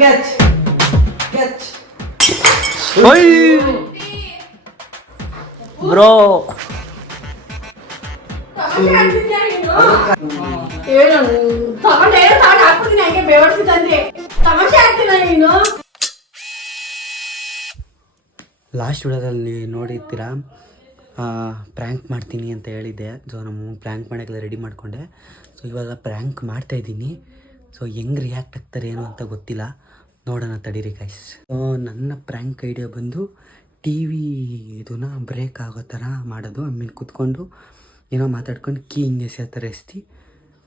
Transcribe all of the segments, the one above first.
Catch catch bro last ವಿಡಿಯೋದಲ್ಲಿ ನೋಡಿರ್ತೀರಾ, prank ಮಾಡ್ತೀನಿ ಅಂತ ಹೇಳಿದ್ದೆ. ಸೊ ನಮ್ಮ ಪ್ರ್ಯಾಂಕ್ ಮಾಡೋಕ್ಕೆಲ್ಲ ರೆಡಿ ಮಾಡಿಕೊಂಡೆ. ಸೊ ಇವಾಗ ಪ್ರ್ಯಾಂಕ್ ಮಾಡ್ತಾಯಿದ್ದೀನಿ. ಸೊ ಹೆಂಗೆ ರಿಯಾಕ್ಟ್ ಆಗ್ತಾರೆ ಏನು ಅಂತ ಗೊತ್ತಿಲ್ಲ, ನೋಡೋಣ ತಡೀರಿ ಗೈಸ್. ಸೊ ನನ್ನ ಪ್ರ್ಯಾಂಕ್ ಐಡಿಯಾ ಬಂದು ಟಿ ವಿ ಇದನ್ನ ಬ್ರೇಕ್ ಆಗೋ ಥರ ಮಾಡೋದು. ಆಮೇಲೆ ಕೂತ್ಕೊಂಡು ಏನೋ ಮಾತಾಡ್ಕೊಂಡು ಕೀ ಹಿಂಗೆ ಥರ ಎಸ್ತಿ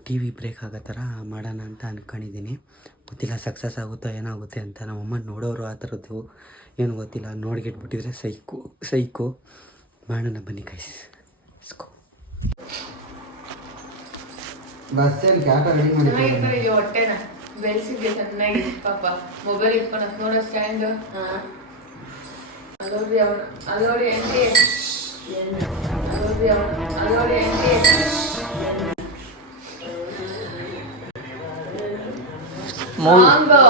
ಟಿ ವಿ ಬ್ರೇಕ್ ಆಗೋ ಥರ ಮಾಡೋಣ ಅಂತ ಅಂದ್ಕೊಂಡಿದ್ದೀನಿ. ಗೊತ್ತಿಲ್ಲ ಸಕ್ಸಸ್ ಆಗುತ್ತೋ ಏನಾಗುತ್ತೆ ಅಂತ. ನಮ್ಮಮ್ಮ ನೋಡೋರು ಆ ಥರದ್ದು ಏನು ಗೊತ್ತಿಲ್ಲ. ನೋಡ್ಗಿಟ್ಬಿಟ್ಟಿದ್ರೆ ಸೈಕು ಮಾಡೋಣ ಬನ್ನಿ ಗೈಸ್. ಇಸ್ಕೋ ಹೊಟ್ಟೆನ ಬೆಳೆಸಿದ್ದೆ ಚೆನ್ನಾಗಿ ಪಾಪ. ಮೊಬೈಲ್ ಇಟ್ಕೊಂಡು ನೋಡೋ ಸ್ಟ್ಯಾಂಡ್ ಅದೋಡಿ ಅವನು ಅದೋಡಿ ಎಂಟಿ ಅದೋಡಿ ಅವನು ಅದೋಡಿ ಎಂಟಿ ಮಾಂಗೋ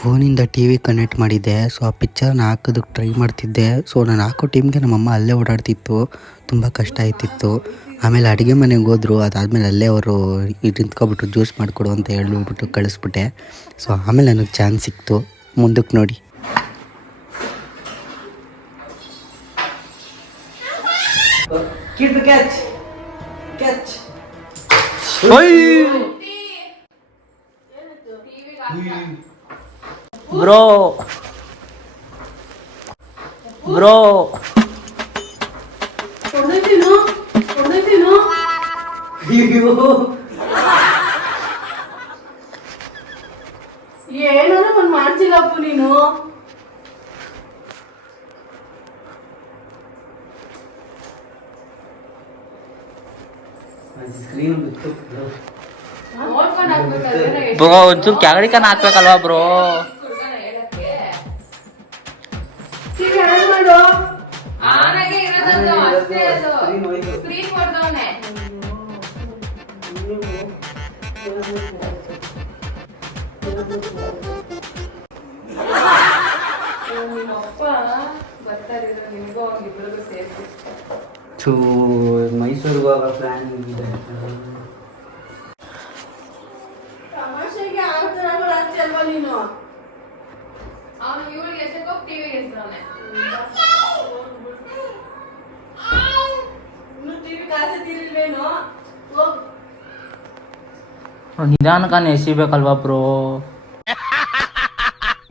ಫೋನಿಂದ ಟಿ ವಿ ಕನೆಕ್ಟ್ ಮಾಡಿದ್ದೆ. ಸೊ ಆ ಪಿಕ್ಚರ್ನ ಹಾಕೋದಕ್ಕೆ ಟ್ರೈ ಮಾಡ್ತಿದ್ದೆ. ಸೊ ನಾನು ಹಾಕೋ ಟೀಮ್ಗೆ ನಮ್ಮಮ್ಮ ಅಲ್ಲೇ ಓಡಾಡ್ತಿತ್ತು, ತುಂಬ ಕಷ್ಟ ಆಯ್ತಿತ್ತು. ಆಮೇಲೆ ಅಡುಗೆ ಮನೆಗೆ ಹೋದ್ರು. ಅದಾದಮೇಲೆ ಅಲ್ಲೇ ಅವರು ನಿಂತ್ಕೊಬಿಟ್ರು, ಜ್ಯೂಸ್ ಮಾಡಿಕೊಡು ಅಂತ ಹೇಳ್ಬಿಟ್ಟು ಕಳಿಸ್ಬಿಟ್ಟೆ. ಸೊ ಆಮೇಲೆ ನನಗೆ ಚಾನ್ಸ್ ಸಿಕ್ತು. ಮುಂದಕ್ಕೆ ನೋಡಿ. ಬ್ರೋ ಬ್ರೋ ಏನಾದ್ರು ಒಂದು ಮಾಡ್ತಿಲ್ಲಪ್ಪ ನೀನು. ಬ್ರೋ ಒಂಚೂರು ಕೆಳಗಡೆ ಕನ್ ಹಾಕ್ಬೇಕಲ್ವಾ ಬ್ರೋ? ಮೈಸೂರಿಗೆ ಹೋಗೋ ಪ್ಲಾನ್ ಇದೆ. ತಮಾಷೆಗೆ ಆಗ್ತಾರಲ್ಲ ಅಲ್ವಾ ನೀನು? ಅವನು ಇವಳಿಗೆ ಎಷ್ಟಕ್ಕೆ ಟಿವಿಗೆ ಎಸ್ತಾನೆ. ಇನ್ನು ಟಿವಿ ಕಾಸೆ ತೀರಿಲ್ವೇನೋ? ನಿಧಾನಕ್ಕೆ ಎಸಿಬೇಕಲ್ವಾ ಬ್ರೋ?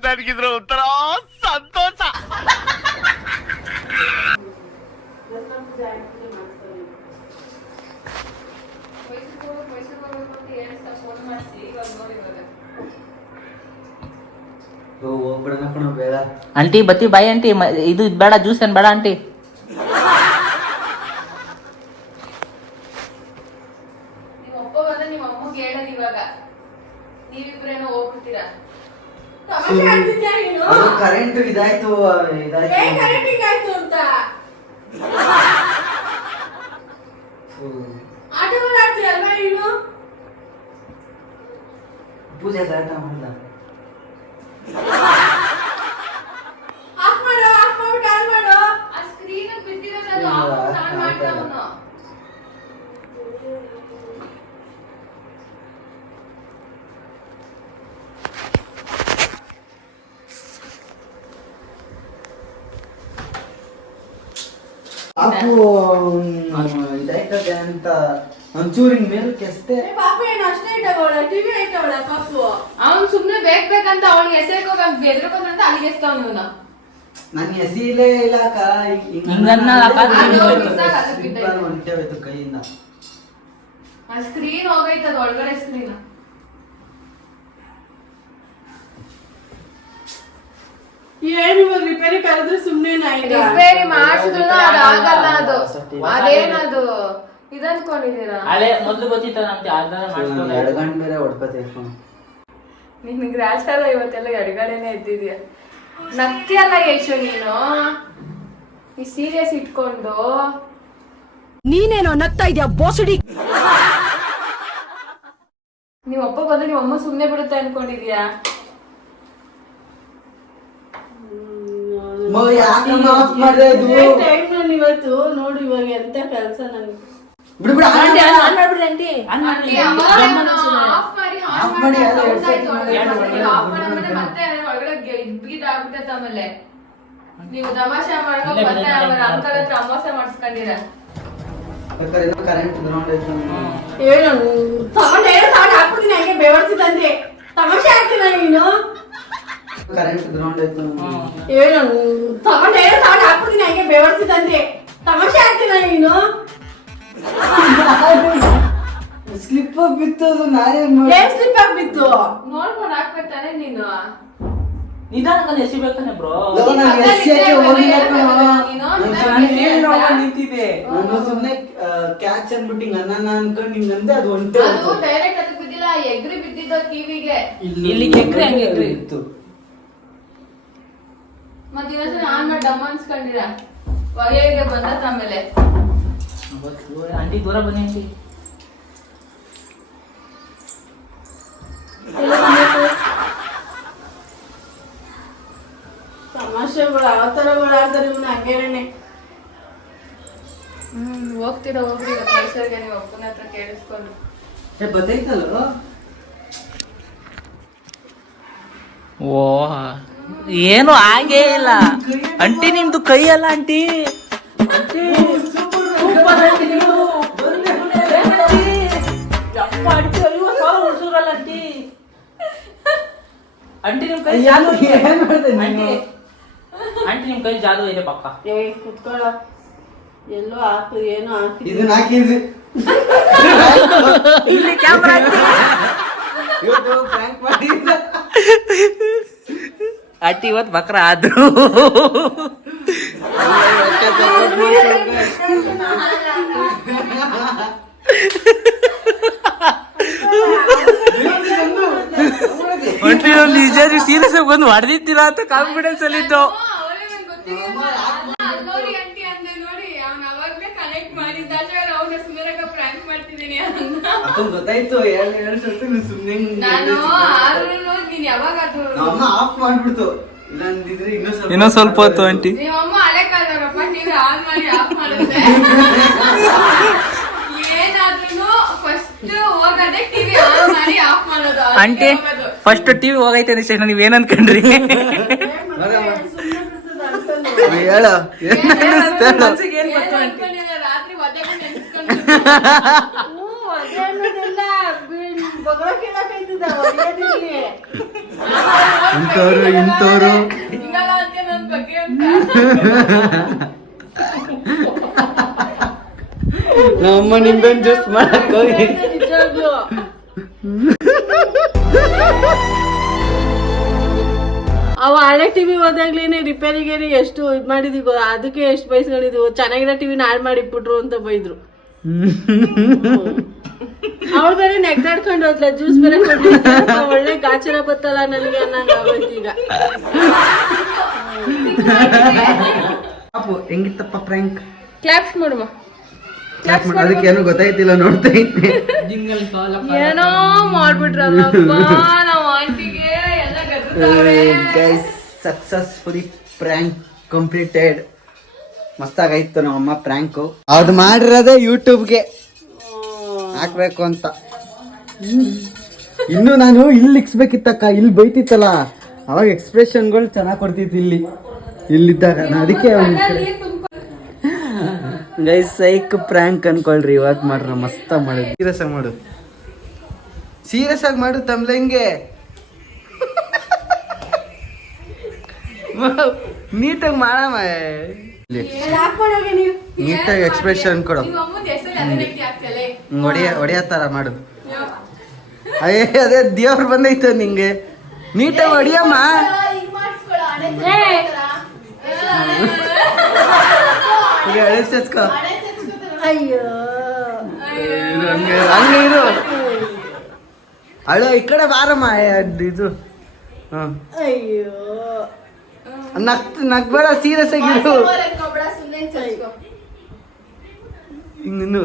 ನನಗಿದ್ರ ಉತ್ತರ ಸಂತೋಷ. ಆಂಟಿ ಬತ್ತಿ ಬಾಯ್ ಆಂಟಿ, ಇದು ಬೇಡ, ಜ್ಯೂಸ್ ಏನ್ ಬೇಡ ಆಂಟಿ. ನಿಮ್ಮಪ್ಪ ಬಂದ್ರೆ ನಿಮ್ಮ ಅಮ್ಮಗೆ ಹೇಳೋದು ಇವಾಗ. ನೀವಿಬ್ರೇನೋ ಹೋಗ್ಬಿಡ್ತೀರಾ. ಕರೆಂಟ್ ಇದಾಯ್ತು ಅಂತ ಆಟಗಳಾಡ್ತೀಯಲ್ವಾ ನೀನು? ಪೂಜೆ ಆಟ ಮಾಡಲ್ಲ. ಆಫ್ ಮಾಡ್ಬಿಟ್ಟು ಆನ್ ಮಾಡು. ಆ ಸ್ಕ್ರೀನ್ ಬಿದ್ದಿರೋದು ಆನ್ ಮಾಡ್ತಾ ಅವನು. ಇದಾಯ್ತದೆ ಅಂತ ಒಂಚೂರಿನ ಮೇಲೆ ಕೆಸ್ತೆ. ಪಾಪು ಏನು ಅಷ್ಟೇ ಇಟ್ಟವಳ ಟಿವಿ ಇಟ್ಟವಳ ಪಾಪು. ಅವನು ಸುಮ್ನೆ ಬೇಕಂತ ಅವನಿಗೆ ಎಸೆಕೋಗ ಎದ್ರಕೊಂಡ್ರಂತ ಅಲ್ಲಿಗೆ ಎಸ್ತಾವ್ ಇವನು. ನನ್ಗೆ ಎಸಿಲೇ ಇಲ್ಲಕ್ಕ. ಹೊಂಟೋಯ್ತು ಕೈಯಿಂದ. ಆ ಸ್ಕ್ರೀನ್ ಹೋಗೈತದ ಒಳಗಡೆ ಸ್ಕ್ರೀನ್. ಏನು ರಿಪೇರಿ ಕರೆದ್ರೆ ಸುಮ್ನೆ ರಿಪೇರಿ ಮಾಡಿಸಿದ್ರು ಅದಾಗಲ್ಲ. ಅದು ಅದೇನದು ಇದನ್ಕೊಂಡಿದ್ದೀರಾ? ಅಲ್ಲೇ ಮೊದ್ಲು ಗೊತ್ತಿತ್ತ ನಮ್ಗೆ ಎರಡು ಗಂಟೆ ಬೇರೆ ಹೊಡ್ಕೋತೈತು. ನಿನ್ಗೆ ರಾಜಾರ ಇವತ್ತೆಲ್ಲ ಎಡಗಡೆನೆ ಎದ್ದಿದ್ಯಾ. ನಗ್ತಿಯಲ್ಲ ಯಶು ನೀನು ಈ ಸೀರಿಯಸ್ ಇಟ್ಕೊಂಡು. ನೀನೇನೋ ನಗ್ತಾ ಇದ್ಯಾ ಬೋಸಡಿ. ನೀವ್ ಅಪ್ಪ ಬಂದ್ರೆ ನೀವ್ ಅಮ್ಮ ಸುಮ್ನೆ ಬಿಡುತ್ತೆ ಅನ್ಕೊಂಡಿದ್ಯಾ? ಇವತ್ತು ನೋಡಿ ಇವಾಗ ಎಂತ ಕೆಲ್ಸ ನಂಗೆ. ಆಮೇಲೆ ನೀವು ತಮಾಷೆ ಮಾಡ್ಕೊಂಡು ಮತ್ತೆ ಆಮೇಲೆ ಅಂಕಲ್ ಹತ್ರ ಅಮಾಸೆ ಮಾಡಿಸ್ಕೊಂಡಿರ. ಏನು ತಗೊಂಡು ಹಾಕ್ಬಿಡ್ತೀನಿ ಹಂಗೆ ಬೇವರ್ಸಿದಂತೆ ತಮಾಷೆ ಆಗ್ತಿಲ್ಲ ನೀನು. ಏನು ತಗೊಂಡು ಹಾಕ್ಬಿಡ್ತೀನಿ ಹಂಗೆ ಬೇವರ್ಸಿದಂತೆ ತಮಾಷೆ ಆಗ್ತಿಲ್ಲ ನೀನು. ಸ್ಲಿಪ್ ಬಿತ್ತು ಏನ್ ಸ್ಲಿಪ್ ಆಗ್ಬಿತ್ತು ನೋಡ್ಕೊಂಡು ಹಾಕ್ಬೇಕಾನೆ ನೀನು. ನಿಧಾನ ಎಸಿಬೇಕಾನೆ ಬ್ರೋ. ನಿಂತಿದೆ ಸುಮ್ನೆ ಕ್ಯಾಚ್ ಅನ್ಬಿಟ್ಟು ಹಿಂಗ ಅನ್ನ ಅನ್ಕೊಂಡು ಹಿಂಗಂದೆ ಅದು ಒಂಟೆ ಅದು ಡೈರೆಕ್ಟ್ ಅದಕ್ಕೆ ಬಿದ್ದಿಲ್ಲ, ಎಗ್ರಿ ಬಿದ್ದಿದ್ದು ಟಿವಿಗೆ. ಇಲ್ಲಿಗೆ ಎಗ್ರಿ ಹಂಗೆ ಎಗ್ರಿ ಇತ್ತು. ಮತ್ತೆ ಇವತ್ತು ಆನ್ ಮಾಡಿ ಡಮ್ಮ ಅನ್ಸ್ಕೊಂಡಿರ ಹೊಗೆಗೆ ಬಂದತ್ತ. ಆಮೇಲೆ ಆಂಟಿ ದೂರ ಬನ್ನಿ ಆಂಟಿ. ತಮಾಷೆಗಳು ಯಾವ ತರಗಳು ಆಡ್ತಾರೆ ಇವನು ಹಂಗೇನೆ. ಹೋಗ್ತೀರಾ ಹೋಗ್ರಿ ಮೈಸೂರಿಗೆ, ನೀವು ಅಪ್ಪನ ಹತ್ರ ಕೇಳಿಸ್ಕೊಂಡು. ಬತ್ತೈತಲ್ಲ ಓ ಏನು ಆಗೇ ಇಲ್ಲ ಆಂಟಿ. ನಿಮ್ದು ಕೈ ಅಲ್ಲ ಆಂಟಿ. ಆಂಟಿ ನಿಮ್ ಕೈ ಜಾದು ಇದೆ. ಆಂಟಿ ನಿಮ್ ಕೈ ಜಾದು ಇದೆ ಪಕ್ಕ. ಏ ಕುತ್ಕೊಳ್ಳ, ಎಲ್ಲೋ ಹಾಕು ಏನೋ ಹಾಕಿ. ಇದನ್ನ ಹಾಕಿದ್ವಿ ಇಲ್ಲಿ ಕ್ಯಾಮ್ರಾ ಇವತ್ತು ಪ್ರ್ಯಾಂಕ್ ಮಾಡಿದ್ದ. ಆಂಟಿ ಇವತ್ತು ಬಕ್ರ ಆದ್ರು. ಆಂಟಿ ನಾವು ನಿಜ ಸೀರಿಯಸ್ ಆಗಿ ಬಂದು ಹೊಡೆದಿತ್ತೀರಾ ಅಂತ ಕಾನ್ಫಿಡೆನ್ಸ್ ಅಲ್ಲಿ ಇದ್ದು. ನೋಡಿ ಆಂಟಿ ಅಂದೆ ನೋಡಿ, ಅವ್ನ ಅವಾಗ್ಲೇ ಕನೆಕ್ಟ್ ಮಾಡಿದ್ದ. ಅವ್ನ ಸುಮಾರಾಗ ಪ್ರ್ಯಾಂಕ್ ಮಾಡ್ತಿದ್ದೀನಿ ಗೊತ್ತಾಯ್ತು. ಎರಡು ಸುಮ್ನೆ ನಾನು. ಆದ್ರೂ ನೀನ್ ಯಾವಾಗಾದ್ರೂ ಆಫ್ ಮಾಡ್ಬಿಡ್ತು. ಇನ್ನೂ ಸ್ವಲ್ಪ ಹೊತ್ತು ಆಂಟಿ. ನಿಮ್ಮಮ್ಮ ಹಳೆ ಕಾಲದವ್ರಪ್ಪ, ಟಿವಿ ಆನ್ ಮಾಡಿ ಆಫ್ ಮಾಡುತ್ತೆ. ಏನಾದ್ರೂ ಫಸ್ಟ್ ಹೋಗೋದೇ ಟಿವಿ ಆನ್ ಮಾಡಿ ಆಫ್ ಮಾಡೋದು. ಆಂಟಿ ಫಸ್ಟ್ ಟಿವಿ ಹೋಗೈತೆ ಅನಿಸ್ತ. ನೀವ್ ಏನ್ ಅನ್ಕೊಂಡ್ರಿ? ಹೇಳ ರಾತ್ರಿ ಒದ್ದಾಡಿ ನೆನ್ಸ್ಕೊಂಡು ಇಂಥವ್ರು ಹಿಂಗಲ್ಲ ಅಂತೆ ನನ್ ಬಗ್ಗೆ ಅಂತ. ನಮ್ಮಮ್ಮ ನಿಂಬೆನ್ ಜ್ಯೂಸ್ ಮಾಡಕ್ ಹೋಗಿ ನಿಜವಾಗ್ಲು ಅವ ಹಳೆ ಟಿವಿ ಹೋದಾಗ್ಲೇನೆ ರಿಪೇರಿಗೆ ಎಷ್ಟು ಇದ್ ಮಾಡಿದ್ವಿ, ಅದಕ್ಕೆ ಎಷ್ಟು ಬೈಸ್ಕೊಂಡಿದ್ವು. ಚೆನ್ನಾಗಿರೋ ಟಿವಿನ ಹಾಳು ಮಾಡಿಬಿಟ್ರು ಅಂತ ಬೈದ್ರು. ಅವಳು ಬೇರೆ ನೆಗ್ದಾಡ್ಕೊಂಡು ಹೋದ್ಲ, ಜ್ಯೂಸ್ ಬೇರೆ ಕೊಟ್ಟಿದ್ದೆ. ಒಳ್ಳೆ ಗಾಚರ ಬತ್ತಲ್ಲ ನನಗೆ ಅನ್ನಂಗಾಗೋಯ್ತು ಈಗ. ಹೆಂಗಿತ್ತಪ್ಪ ಪ್ರ್ಯಾಂಕ್? ಕ್ಲಾಪ್ಸ್ ಮಾಡುವ. ಅದಕ್ಕೆ ಏನೋ ಗೊತ್ತಾಯ್ತಿಲ್ಲ, ನೋಡ್ತಾ ಇದ್ದೆ. ಏನೋ ಮಾಡ್ಬಿಟ್ರಲ್ಲಪ್ಪ ನಾವ್ ಆಂಟಿಗೆ ಎಲ್ಲ ಗದ್ದುತ್ತವ್ರೆ. Guys successfully prank completed. ಮಸ್ತಾಗಾಯ್ತು ನಮ್ಮಮ್ಮ ಪ್ರ್ಯಾಂಕು. ಅದು ಮಾಡಿರೋದೇ ಯೂಟ್ಯೂಬ್ಗೆ ಹಾಕ್ಬೇಕು ಅಂತ. ಇನ್ನು ನಾನು ಇಲ್ಲಿ ಇಕ್ಸ್ಬೇಕಿತ್ತಕ್ಕ, ಇಲ್ಲಿ ಬೈತಿತ್ತಲ್ಲ ಅವಾಗ ಎಕ್ಸ್ಪ್ರೆಷನ್ಗಳು ಚೆನ್ನಾಗಿ ಕೊಡ್ತಿತ್ತು ಇಲ್ಲಿದ್ದಾಗ. ನಾನು ಅದಕ್ಕೆ ಗೈಸ್ ಸೈಕ್ ಪ್ರ್ಯಾಂಕ್ ಅನ್ಕೊಳ್ರಿ. ಇವತ್ತು ಮಾಡ್ರ ಮಸ್ತ ಮಾಡಿದ್ವಿ. ಸೀರಿಯಸ್ ಆಗಿ ಮಾಡು, ಸೀರಿಯಸ್ ಆಗಿ ಮಾಡು ತಮ್ಲೆ. ಹಿಂಗೆ ನೀಟಾಗಿ ಮಾಡಮ್ಮ, ನೀಟಾಗಿ ಎಕ್ಸ್ಪ್ರೆಷನ್ ಕೊಡು. ಹೊಡಿಯತ್ತಾರ ಮಾಡು. ಅದೇ ದೇವ್ರು ಬಂದೈತ ನಿಂಗೆ. ನೀಟಾಗಿ ಹೊಡಿಯಮ್ಮ. ಅಳಿಸ್ಕೊ. ಅಯ್ಯೋ ಹಂಗೆ ಇರು. ಅಳು ಈ ಕಡೆ ಬಾರಮ್ಮ. ಇದು ಅಯ್ಯೋ ನಗ್ಬೇಡ ಸೀರಿಯಸ್ ಆಗಿರು ಇನ್ನು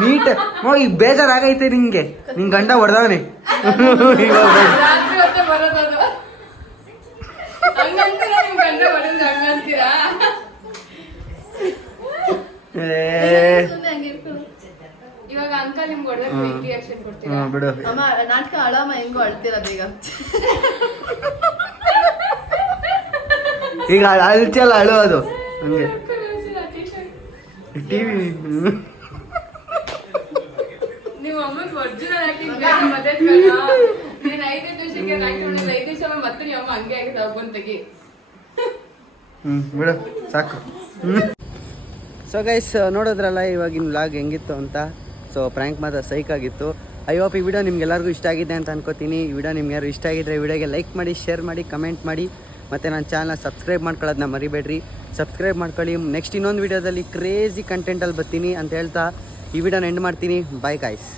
ನೀಟ್ ಈಗ ಬೇಜಾರಾಗೈತೆ ನಿಂಗೆ ನಿನ್ ಗಂಡ ಹೊಡೆದವನೇ ರಾತ್ರಿ ಹೊತ್ತೆ ಬರೋದದು ಹಂಗಂತೀರಾ ನಿಮ್ ಗಂಡ ಹೊಡೆದ್ ಹಂಗಂತೀರಾ ಇವಾಗ ಅಂಕಲ್ ನಿಮ್ಗೆ ಹೊಡೆದ ಕ್ವಿಕ್ ರಿಯಾಕ್ಷನ್ ಕೊಡ್ತೀರಾ ಬಿಡು ಅಮ್ಮ ನಾಟಕ ಅಳಮ್ಮ ಹೆಂಗೋ ಅಳ್ತೀರಾ ಬೇಗ ಈಗ ಅಳ್ತಿಯಲ್ಲ ಅಳೋದು ಹಂಗೆ ಟಿವಿ ನೀವು ಅಮ್ಮನ್ ಒರಿಜಿನಲ್ ಆಕ್ಟಿಂಗ್ ಮತ್ತೆ ನೀನ್ 5 ದಿವಸಕ್ಕೆ ಆಕ್ಟ್ ಮಾಡಿದ್ರೆ 5 ದಿವಸ ಮತ್ತೆ ನಿಮ್ಮ ಅಮ್ಮ ಹಂಗೆ ಆಗಿದೆ ಒಬ್ಬನ್ ತೆಗಿ ಬಿಡು ಸಾಕು ಸೊ ಗೈಸ್ ನೋಡೋದ್ರಲ್ಲ ಇವಾಗಿನ ವ್ಲಾಗ್ ಹೆಂಗಿತ್ತು ಅಂತ. ಸೊ ಪ್ರ್ಯಾಂಕ್ ಮಾತ್ರ ಸೈಕ್ ಆಗಿತ್ತು. ಐ ಹೋಪ್ ಈ ವಿಡಿಯೋ ನಿಮ್ಗೆಲ್ಲರಿಗೂ ಇಷ್ಟ ಆಗಿದೆ ಅಂತ ಅನ್ಕೋತೀನಿ. ಈ ವಿಡಿಯೋ ನಿಮ್ಗೆ ಯಾರು ಇಷ್ಟ ಆಗಿದ್ರೆ ವಿಡಿಯೋಗೆ ಲೈಕ್ ಮಾಡಿ, ಶೇರ್ ಮಾಡಿ, ಕಮೆಂಟ್ ಮಾಡಿ, ಮತ್ತು ನನ್ನ ಚಾನಲ್ನ ಸಬ್ಸ್ಕ್ರೈಬ್ ಮಾಡ್ಕೊಳ್ಳೋದನ್ನ ಮರಿಬೇಡ್ರಿ. ಸಬ್ಸ್ಕ್ರೈಬ್ ಮಾಡ್ಕೊಳ್ಳಿ. ನೆಕ್ಸ್ಟ್ ಇನ್ನೊಂದು ವಿಡಿಯೋದಲ್ಲಿ ಕ್ರೇಜಿ ಕಂಟೆಂಟಲ್ಲಿ ಬರ್ತೀನಿ ಅಂತ ಹೇಳ್ತಾ ಈ ವಿಡಿಯೋನ ಎಂಡ್ ಮಾಡ್ತೀನಿ. Bye guys.